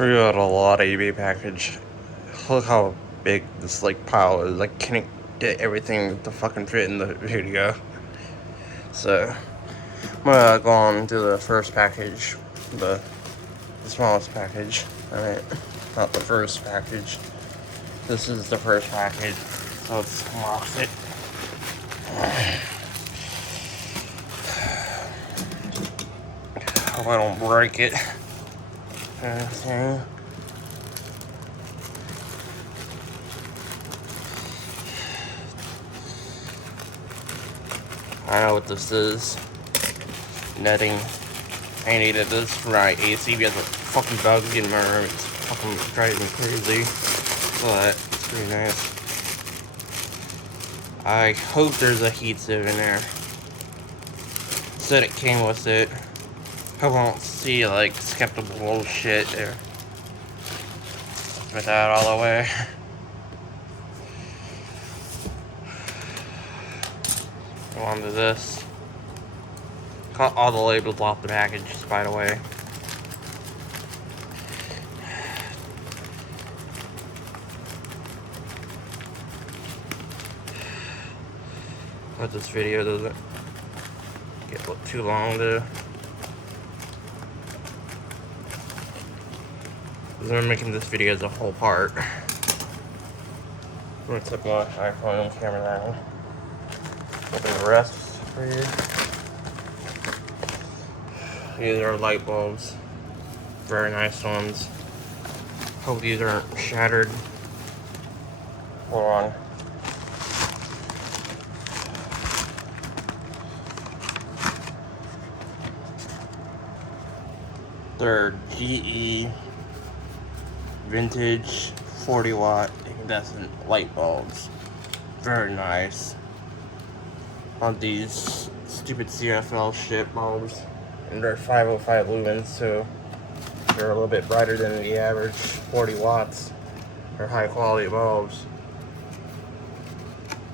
threw out a lot of eBay package. Look how big this like pile is. I can't get everything to fucking fit in the video. So I'm gonna go on to the first package, the smallest package. Alright, not the first package. This is the first package. So let's come off it. Hope I don't break it. Okay. I know what this is. Netting. I needed this for my AC because the fucking bugs in my room. It's fucking driving me crazy. But it's pretty nice. I hope there's a heat sieve in there. Said it came with it. Hope I don't see like skeptical bullshit there. Put that all the way. Go on to this. Cut all the labels off the package, by the way. But this video doesn't get too long to. I'm making this video as a whole part. I'm gonna take my iPhone camera down. Open the rest for you. These are light bulbs. Very nice ones. Hope these aren't shattered. Hold on. They're GE vintage 40-watt incandescent light bulbs. Very nice. On these stupid CFL shit bulbs. And they're 505 lumens, so they're a little bit brighter than the average 40 watts. They're high quality bulbs.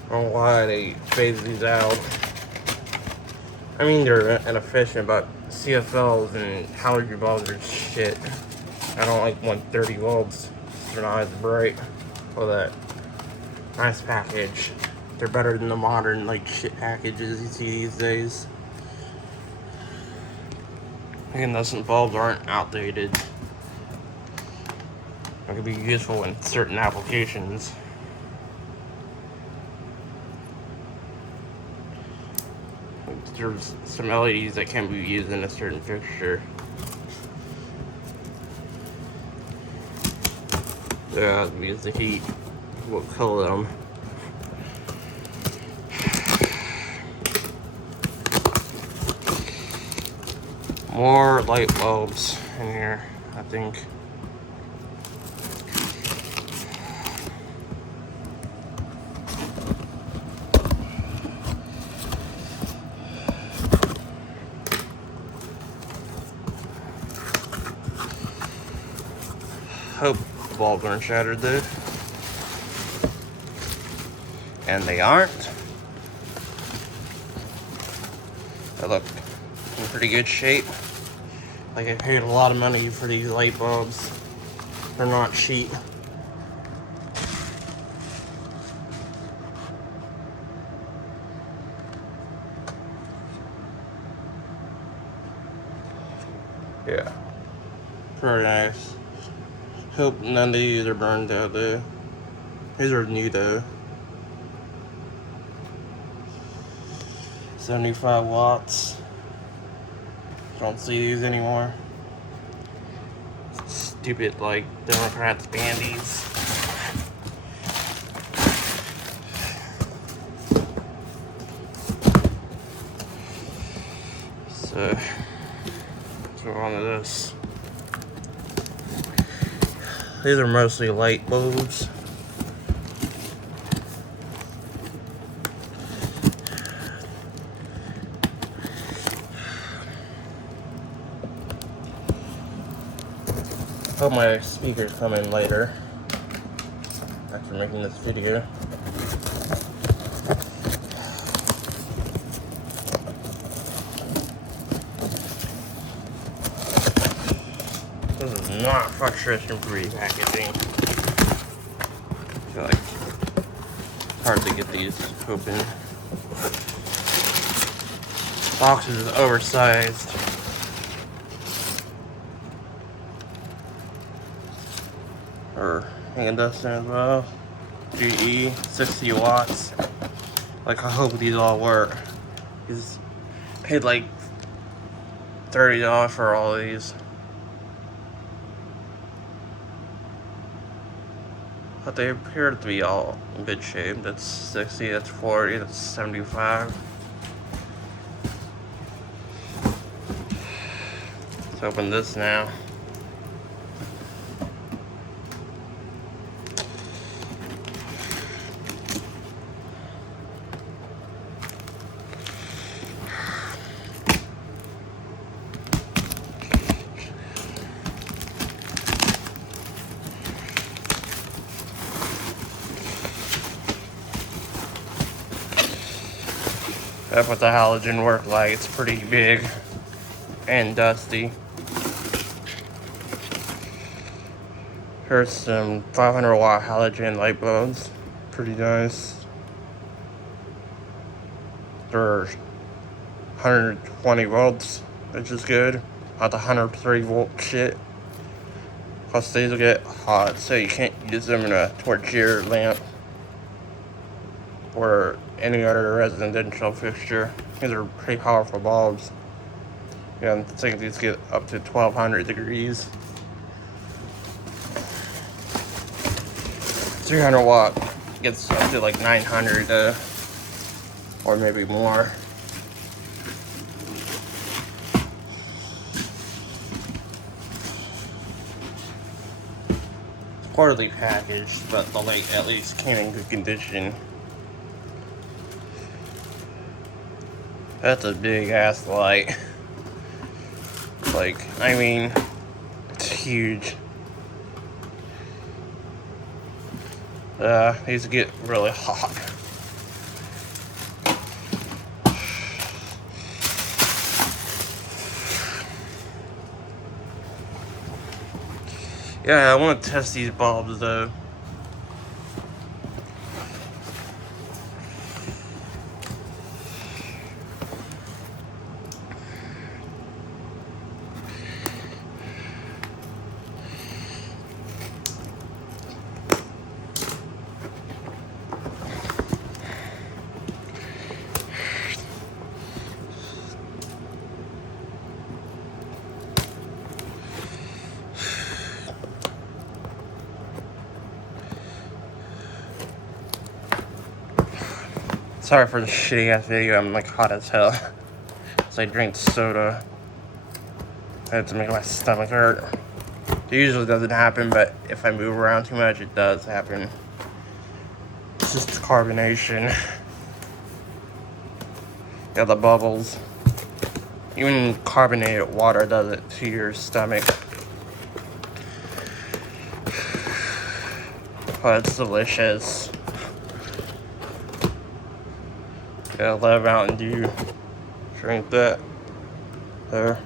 I don't know why they phase these out. I mean, they're inefficient, but CFLs and halogen bulbs are shit. I don't like 130 bulbs. They're not as bright. Look at that. Nice package. They're better than the modern like shit packages you see these days. Incandescent bulbs aren't outdated. They can be useful in certain applications. There's some LEDs that can be used in a certain fixture. Yeah, because the heat will kill them. More light bulbs in here, I think. Hope the bulbs aren't shattered though. And they aren't. They look in pretty good shape. Like, I paid a lot of money for these light bulbs. They're not cheap. Yeah. Very nice. Hope none of these are burned out though. These are new though. 75 watts. Don't see these anymore. Stupid like Democrats bandies. So let's go on to this. These are mostly light bulbs. Hope my speakers come in later after making this video. This is not frustration-free packaging. I feel like it's hard to get these open. Box is oversized. Or incandescent as well. GE, 60 watts. Like, I hope these all work. He's paid like $30 for all of these. But they appear to be all in good shape. That's 60, that's 40, that's 75. Let's open this now. That's what the halogen work like. It's pretty big and dusty. Here's some 500 watt halogen light bulbs. Pretty nice. They're 120 volts, which is good. Not the 103 volt shit. Plus these will get hot, so you can't use them in a torch-your lamp or any other residential fixture. These are pretty powerful bulbs. Yeah, I think these get up to 1200 degrees. 300 watt gets up to like 900 or maybe more. It's poorly packaged, but the light at least came in good condition. That's a big ass light. Like, I mean, it's huge. These get really hot. Yeah, I want to test these bulbs though. Sorry for the shitty ass video, I'm like hot as hell. So I drink soda. I had to make my stomach hurt. It usually doesn't happen, but if I move around too much, it does happen. It's just carbonation. Yeah, the bubbles. Even carbonated water does it to your stomach. But it's delicious. Yeah, let Mountain Dew. Drink that. There.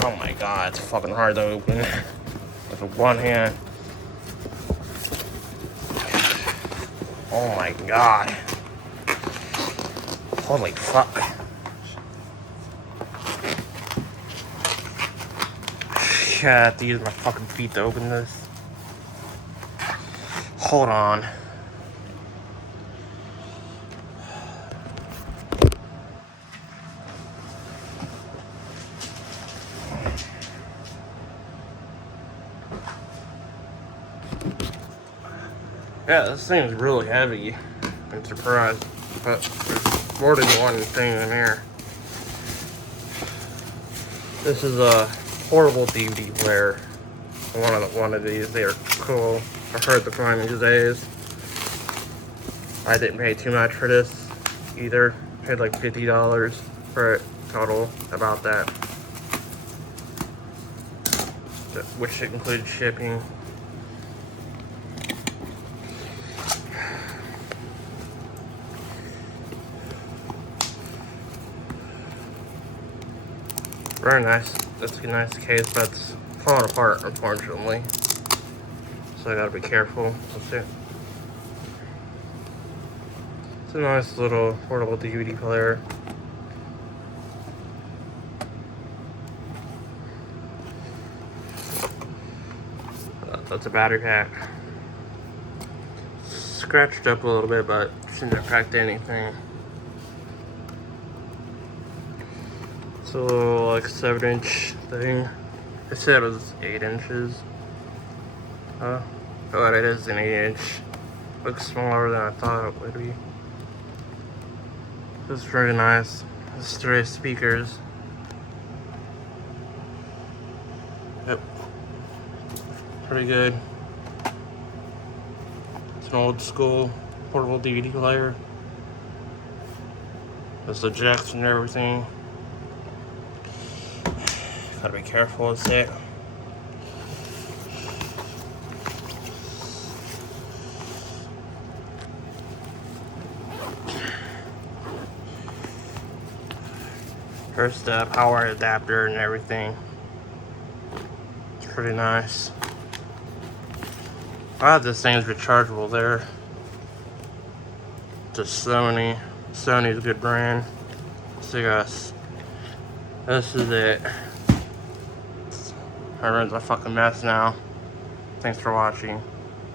Oh my god, it's fucking hard to open with one hand. Oh my god. Holy fuck. I have to use my fucking feet to open this. Hold on. Yeah, this thing is really heavy. I'm surprised, but there's more than one thing in here. This is a portable DVD player. One of these. They are cool. I heard the prime these days. I didn't pay too much for this either. Paid like $50 for it total. About that, which includes shipping. Very nice. That's a nice case, but it's falling apart, unfortunately. So I gotta be careful with it. It's a nice little portable DVD player. That's a battery pack. Scratched up a little bit, but shouldn't have cracked anything. It's a little like 7-inch thing. It said it was 8 inches. But it is an 8-inch. Looks smaller than I thought it would be. It's very nice. It's 3 speakers. Yep. Pretty good. It's an old school portable DVD player. There's the jacks and everything. Gotta be careful with it. Here's the power adapter and everything. It's pretty nice. A lot of this thing is rechargeable there. It's a Sony. Sony's a good brand. So guys, this is it. My room's a fucking mess now. Thanks for watching.